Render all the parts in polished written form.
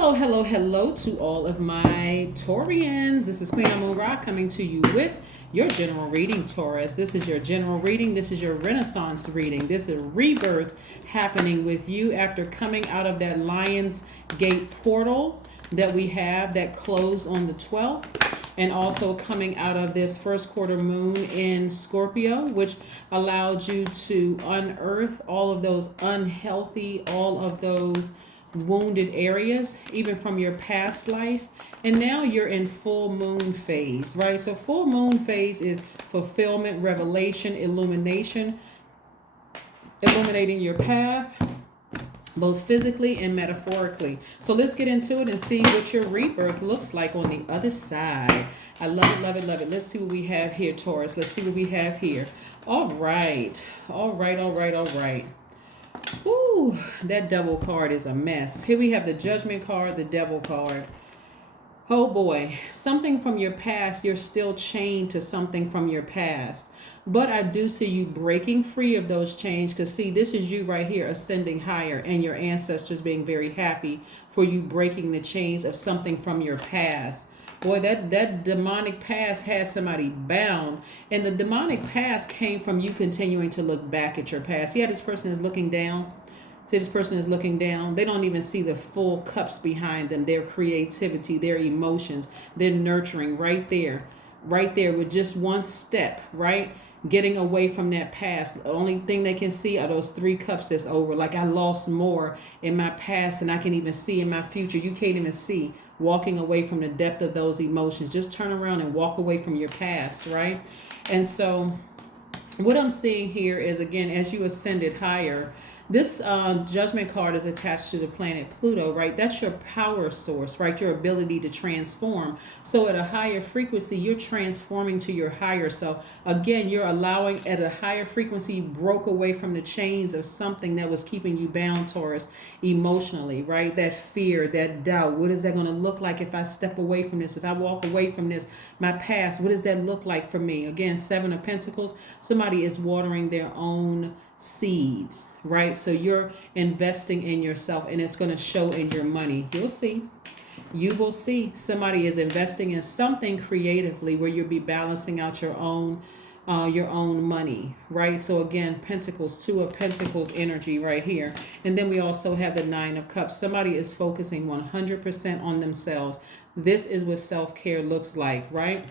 Hello to all of my Taurians. This is Queen Amun Ra coming to you with your general reading, Taurus. This is your general reading. This is your Renaissance reading. This is rebirth happening with you after coming out of that Lion's Gate portal that we have that closed on the 12th, and also coming out of this first quarter moon in Scorpio, which allowed you to unearth all of those unhealthy, all of those wounded areas, even from your past life. And now you're in full moon phase, right? So full moon phase is fulfillment, revelation, illuminating your path, both physically and metaphorically. So let's get into it and see what your rebirth looks like on the other side. I love it, love it, love it. Let's see what we have here, Taurus. Let's see what we have here. All right. Ooh, that Devil card is a mess. Here we have the Judgment card, the Devil card. Oh boy, something from your past. You're still chained to something from your past. But I do see you breaking free of those chains, because see, this is you right here ascending higher, and your ancestors being very happy for you breaking the chains of something from your past. Boy, that demonic past had somebody bound. And the demonic past came from you continuing to look back at your past. See how this person is looking down? See, this person is looking down. They don't even see the full cups behind them, their creativity, their emotions, their nurturing right there with just one step, right? Getting away from that past. The only thing they can see are those 3 cups that's over. Like, I lost more in my past than I can even see in my future. You can't even see. Walking away from the depth of those emotions. Just turn around and walk away from your past, right? And so what I'm seeing here is, again, as you ascended higher, this Judgment card is attached to the planet Pluto, right? That's your power source, right? Your ability to transform. So at a higher frequency, you're transforming to your higher self. Again, you're allowing, at a higher frequency, you broke away from the chains of something that was keeping you bound, Taurus, emotionally, right? That fear, that doubt. What is that going to look like if I step away from this? If I walk away from this, my past, what does that look like for me? Again, 7 of Pentacles. Somebody is watering their own seeds, right? So you're investing in yourself, and it's going to show in your money. You'll see. You will see. Somebody is investing in something creatively where you'll be balancing out your own money, right? So again, Pentacles, 2 of Pentacles energy right here. And then we also have the 9 of Cups. Somebody is focusing 100% on themselves. This is what self-care looks like, right?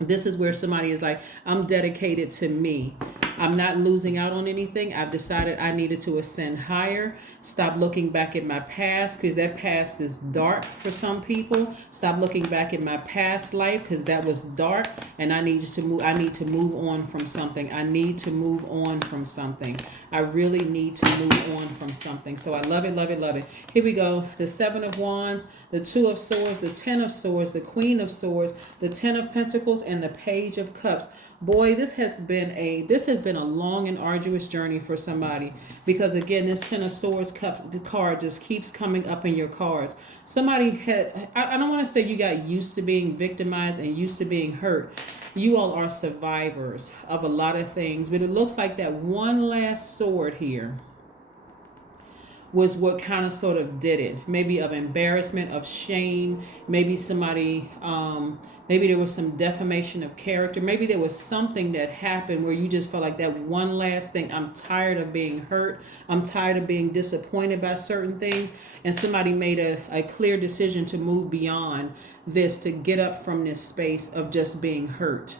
This is where somebody is like, I'm dedicated to me. I'm not losing out on anything. I've decided I needed to ascend higher. Stop looking back at my past, because that past is dark for some people. Stop looking back at my past life, because that was dark, and I need to move. I need to move on from something. I need to move on from something. I really need to move on from something. So I love it, love it, love it. Here we go. The 7 of Wands, the 2 of Swords, the 10 of Swords, the Queen of Swords, the 10 of Pentacles, and the Page of Cups. Boy, this has been a long and arduous journey for somebody, because again, this 10 of Swords card just keeps coming up in your cards. Somebody had, I don't want to say you got used to being victimized and used to being hurt. You all are survivors of a lot of things, but it looks like that one last sword here was what kind of sort of did it. Maybe of embarrassment, of shame, maybe somebody, maybe there was some defamation of character. Maybe there was something that happened where you just felt like that one last thing. I'm tired of being hurt. I'm tired of being disappointed by certain things. And somebody made a clear decision to move beyond this, to get up from this space of just being hurt.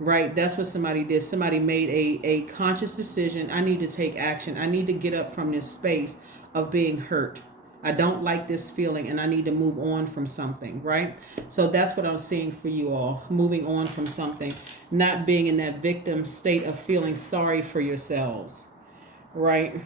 Right? That's what somebody did. Somebody made a conscious decision. I need to take action. I need to get up from this space of being hurt. I don't like this feeling, and I need to move on from something, right? So that's what I'm seeing for you all. Moving on from something. Not being in that victim state of feeling sorry for yourselves, right?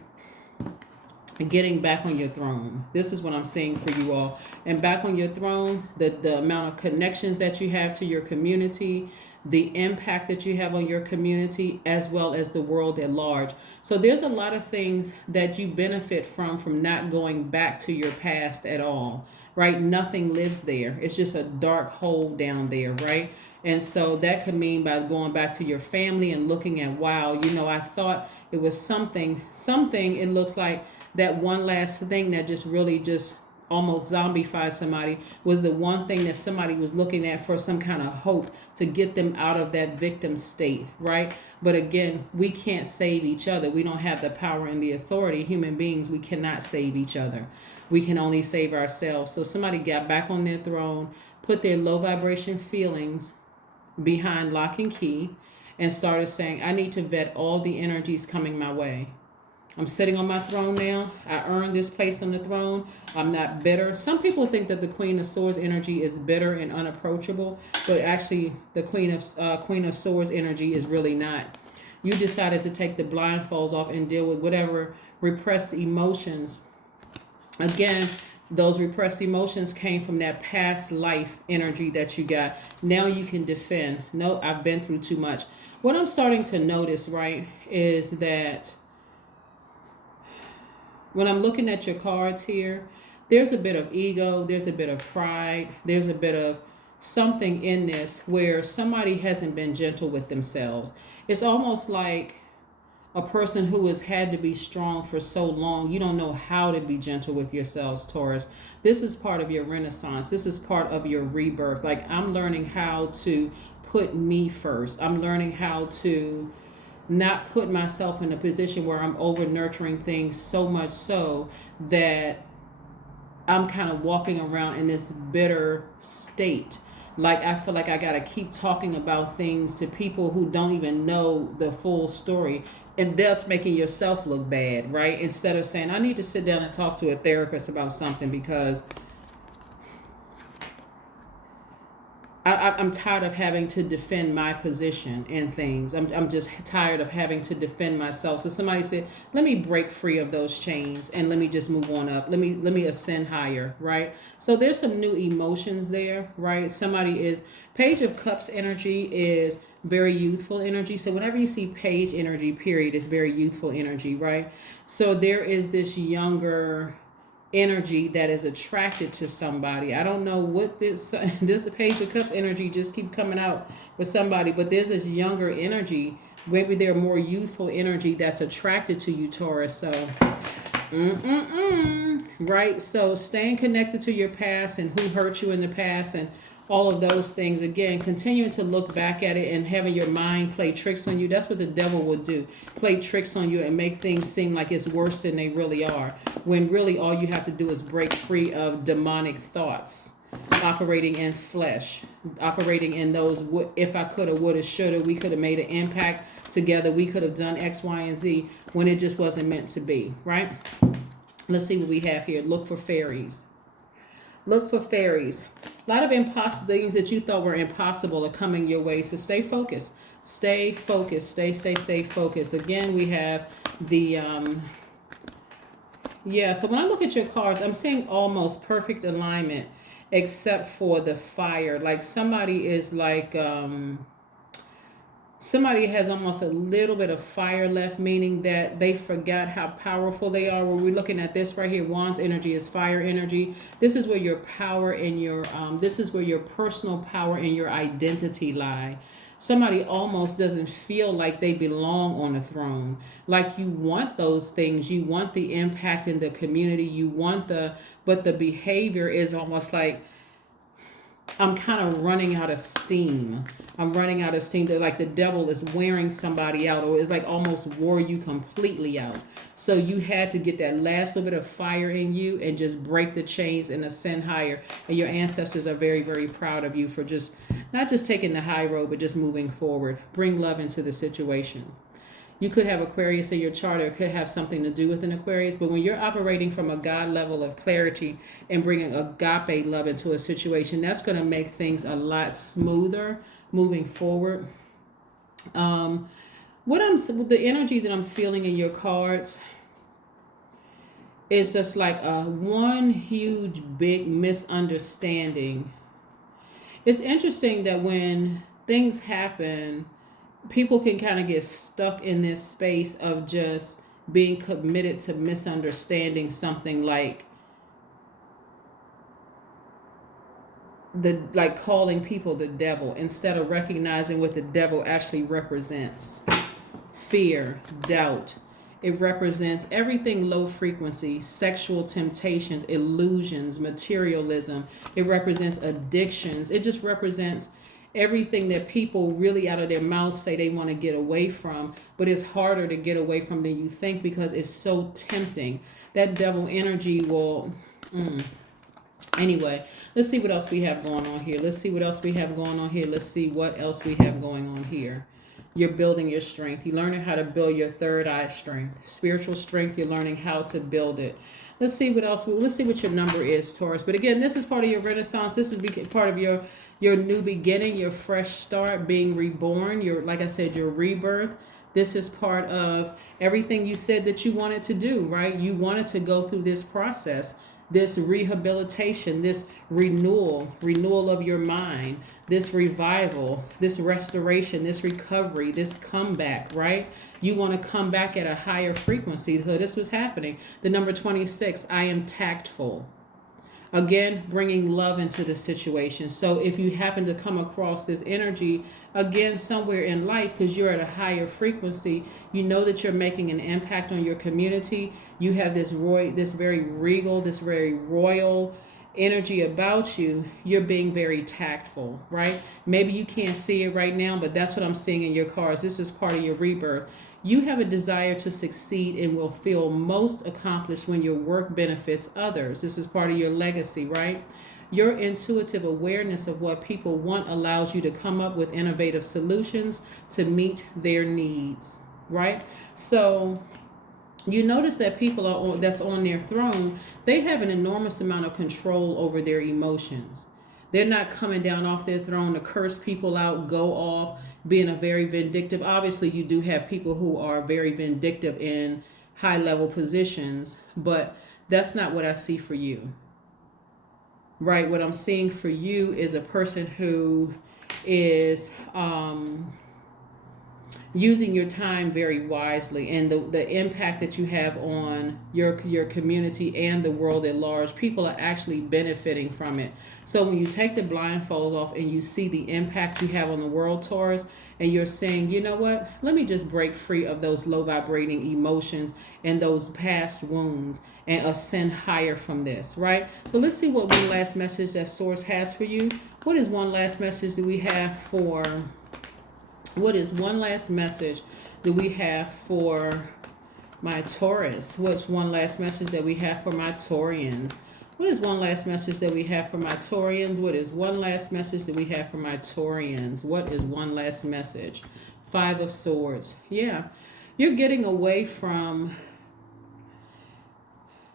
And getting back on your throne. This is what I'm seeing for you all. And back on your throne, the amount of connections that you have to your community, the impact that you have on your community, as well as the world at large. So there's a lot of things that you benefit from not going back to your past at all, right? Nothing lives there. It's just a dark hole down there, right? And so that could mean by going back to your family and looking at, wow, I thought it was something, it looks like that one last thing that just really just almost zombified somebody was the one thing that somebody was looking at for some kind of hope to get them out of that victim state, right? But again, we can't save each other. We don't have the power and the authority. Human beings, we cannot save each other. We can only save ourselves. So somebody got back on their throne, put their low vibration feelings behind lock and key, and started saying, I need to vet all the energies coming my way. I'm sitting on my throne now. I earned this place on the throne. I'm not bitter. Some people think that the Queen of Swords energy is bitter and unapproachable, but actually the Queen of Swords energy is really not. You decided to take the blindfolds off and deal with whatever repressed emotions. Again, those repressed emotions came from that past life energy that you got. Now you can defend. No, I've been through too much. What I'm starting to notice, right, is that when I'm looking at your cards here, there's a bit of ego, there's a bit of pride, there's a bit of something in this where somebody hasn't been gentle with themselves. It's almost like a person who has had to be strong for so long, you don't know how to be gentle with yourselves, Taurus. This is part of your renaissance. This is part of your rebirth. Like, I'm learning how to put me first. I'm learning how to not put myself in a position where I'm over nurturing things so much so that I'm kind of walking around in this bitter state. Like, I feel like I got to keep talking about things to people who don't even know the full story, and thus making yourself look bad, right? Instead of saying, I need to sit down and talk to a therapist about something because I'm tired of having to defend my position in things. I'm just tired of having to defend myself. So somebody said, let me break free of those chains and let me just move on up. Let me ascend higher, right? So there's some new emotions there, right? Somebody is, Page of Cups energy is very youthful energy. So whenever you see page energy, period, it's very youthful energy, right? So there is this younger energy that is attracted to somebody. I don't know what this Page of Cups energy just keep coming out with somebody, but there's this younger energy, maybe they're more youthful energy that's attracted to you, Taurus. So right? So staying connected to your past and who hurt you in the past and all of those things. Again, continuing to look back at it and having your mind play tricks on you. That's what the devil will do. Play tricks on you and make things seem like it's worse than they really are. When really all you have to do is break free of demonic thoughts, operating in flesh, operating in those, if I coulda, woulda, shoulda, we could have made an impact together. We could have done X, Y, and Z when it just wasn't meant to be, right? Let's see what we have here. Look for fairies. Look for fairies. A lot of impossible things that you thought were impossible are coming your way. So stay focused. Stay focused. Stay focused. Again, we have the, so when I look at your cards, I'm seeing almost perfect alignment except for the fire. Like somebody is like, somebody has almost a little bit of fire left, meaning that they forgot how powerful they are. When we're looking at this right here, Wands energy is fire energy. This is where your power and your, this is where your personal power and your identity lie. Somebody almost doesn't feel like they belong on a throne. Like you want those things. You want the impact in the community. You want but the behavior is almost like, I'm kind of running out of steam. I'm running out of steam. Like the devil is wearing somebody out, or it's like almost wore you completely out. So you had to get that last little bit of fire in you and just break the chains and ascend higher. And your ancestors are very, very proud of you for just not just taking the high road, but just moving forward. Bring love into the situation. You could have Aquarius in your chart, or it could have something to do with an Aquarius. But when you're operating from a God level of clarity and bringing agape love into a situation, that's going to make things a lot smoother moving forward. The energy that I'm feeling in your cards is just like one huge big misunderstanding. It's interesting that when things happen, people can kind of get stuck in this space of just being committed to misunderstanding something, like calling people the devil instead of recognizing what the devil actually represents. Fear, doubt. It represents everything low frequency, sexual temptations, illusions, materialism. It represents addictions. It just represents everything that people really out of their mouths say they want to get away from, but it's harder to get away from than you think because it's so tempting. That devil energy will... Anyway, let's see what else we have going on here. Let's see what else we have going on here. Let's see what else we have going on here. You're building your strength. You're learning how to build your third eye strength. Spiritual strength, you're learning how to build it. Let's see what else. Let's see what your number is, Taurus. But again, this is part of your renaissance. This is part of your new beginning, your fresh start, being reborn. Your, like I said, your rebirth. This is part of everything you said that you wanted to do, right? You wanted to go through this process, this rehabilitation, this renewal of your mind, this revival, this restoration, this recovery, this comeback, right? You want to come back at a higher frequency. So this was happening. The number 26, I am tactful. Again, bringing love into the situation. So if you happen to come across this energy, again, somewhere in life, because you're at a higher frequency, you know that you're making an impact on your community. You have this very regal, this very royal energy about you. You're being very tactful, right? Maybe you can't see it right now, but that's what I'm seeing in your cards. This is part of your rebirth. You have a desire to succeed and will feel most accomplished when your work benefits others. This is part of your legacy, right? Your intuitive awareness of what people want allows you to come up with innovative solutions to meet their needs, right? So you notice that people that's on their throne, they have an enormous amount of control over their emotions. They're not coming down off their throne to curse people out, go off, being a very vindictive. Obviously, you do have people who are very vindictive in high-level positions, but that's not what I see for you. Right? What I'm seeing for you is a person who is using your time very wisely, and the impact that you have on your community and the world at large, people are actually benefiting from it. So when you take the blindfolds off and you see the impact you have on the world, Taurus, and you're saying, you know what, let me just break free of those low vibrating emotions and those past wounds and ascend higher from this, right? So let's see what one last message that Source has for you. What is one last message that we have for... What is one last message that we have for my Taurus? What's one last message that we have for my Taurians? What is one last message that we have for my Taurians? What is one last message that we have for my Taurians? What is one last message? 5 of Swords. Yeah, you're getting away from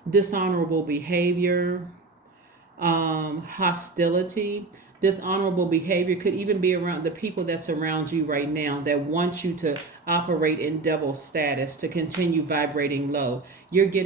dishonorable behavior, hostility. Dishonorable behavior could even be around the people that's around you right now that want you to operate in devil status, to continue vibrating low. You're getting